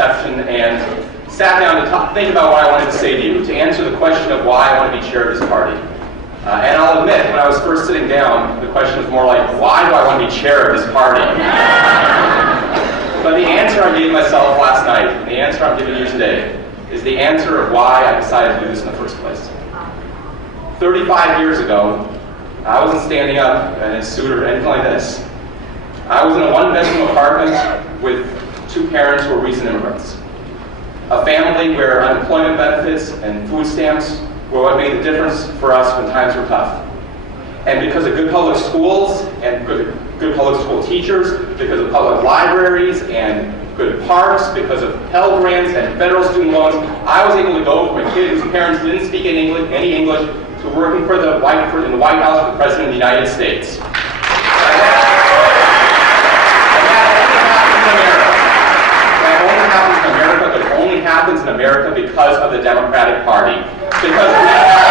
reception and sat down to think about what I wanted to say to you, to answer the question of why I want to be chair of this party. And I'll admit, when I was first sitting down, the question was more like, why do I want to be chair of this party? But the answer I gave myself last night, and the answer I'm giving you today, is the answer of why I decided to do this in the first place. 35 years ago, I wasn't standing up in a suit or anything like this. I was in a one-bedroom apartment with two parents who were recent immigrants. A family where unemployment benefits and food stamps were what made the difference for us when times were tough. And because of good public schools and good public school teachers, because of public libraries and good parks, because of Pell Grants and federal student loans, I was able to go from a kid whose parents didn't speak any English to working in the White House for the President of the United States. That only happens in America, but it only happens in America because of the Democratic Party. Because we have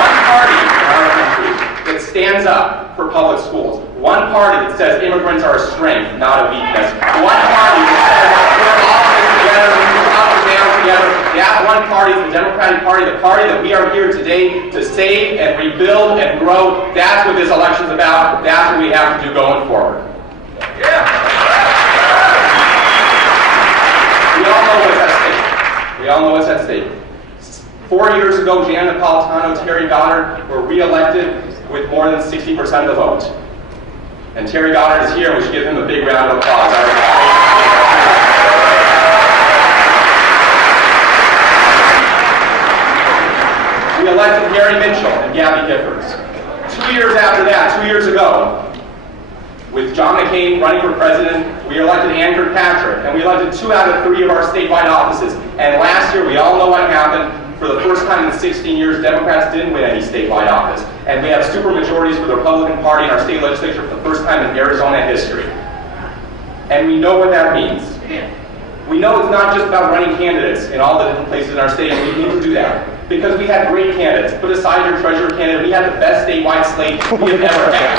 one party in our country that stands up for public schools. One party that says immigrants are a strength, not a weakness. One party that says we're all in this together, we can up and down together. That one party is the Democratic Party, the party that we are here today to save and rebuild and grow. That's what this election's about. That's what we have to do going forward. Yeah. We all know what's at stake. We all know what's at stake. 4 years ago, Jan Napolitano, Terry Goddard were re-elected with more than 60% of the vote. And Terry Goddard is here, and we should give him a big round of applause. We elected Gary Mitchell and Gabby Giffords. 2 years after that, 2 years ago, with John McCain running for president, we elected Ann Kirkpatrick, and we elected 2 out of 3 of our statewide offices. And last year, we all know what happened. For the first time in 16 years, Democrats didn't win any statewide office. And we have supermajorities for the Republican Party in our state legislature for the first time in Arizona history. And we know what that means. We know it's not just about running candidates in all the different places in our state, and we need to do that. Because we had great candidates. Put aside your treasurer candidate, we had the best statewide slate we have ever had.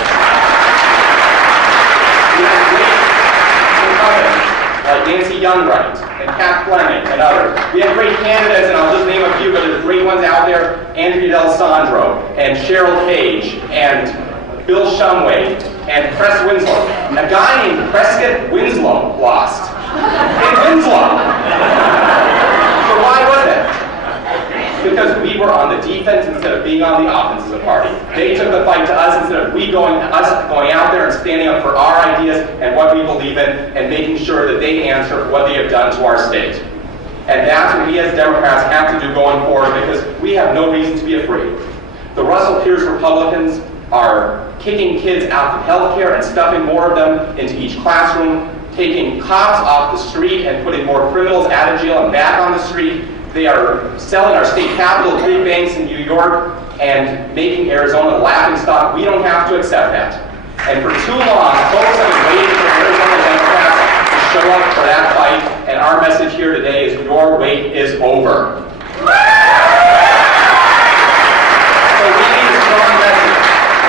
We had great incumbents like Nancy Youngright and Kat Fleming and others. We have great candidates, and I'll just name a few, but there's great ones out there. Andrea D'Alessandro and Cheryl Cage and Bill Shumway and Cress Winslow. A guy named Prescott Winslow lost. In Winslow. So why was it? Because we were on the defense instead of being on the offense as a party. They took the fight to us instead of us going out there and standing up for our ideas and what we believe in and making sure that they answer for what they have done to our state. And that's what we as Democrats have to do going forward, because we have no reason to be afraid. The Russell Pierce Republicans are kicking kids out of healthcare and stuffing more of them into each classroom, taking cops off the street and putting more criminals out of jail and back on the street. They are selling our state capital to big banks in New York and making Arizona the laughingstock. We don't have to accept that. And for too long, folks have been waiting for Arizona Democrats to show up for that fight, and our message here today is your wait is over. So we need a strong message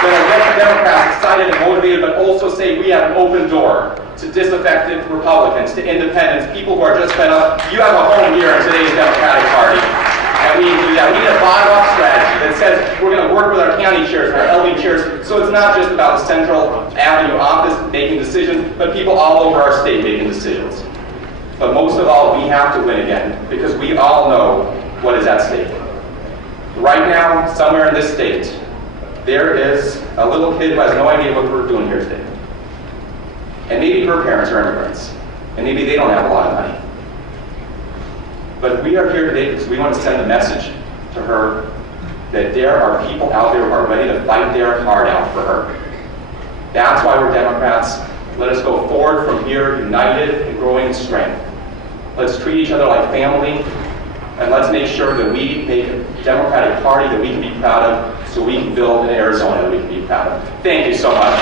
that will get the Democrats excited and motivated, but also say we have an open door to disaffected Republicans, to independents, people who are just fed up. You have a home here in today's Democratic Party. And we need to do that. We need a bottom-up strategy that says we're going to work with our county chairs, our LD chairs, so it's not just about the Central Avenue office making decisions, but people all over our state making decisions. But most of all, we have to win again, because we all know what is at stake. Right now, somewhere in this state, there is a little kid who has no idea what we're doing here today. And maybe her parents are immigrants, and maybe they don't have a lot of money. But we are here today because we want to send a message to her that there are people out there who are ready to fight their heart out for her. That's why we're Democrats. Let us go forward from here, united and growing in strength. Let's treat each other like family, and let's make sure that we make a Democratic Party that we can be proud of, so we can build an Arizona that we can be proud of. Thank you so much.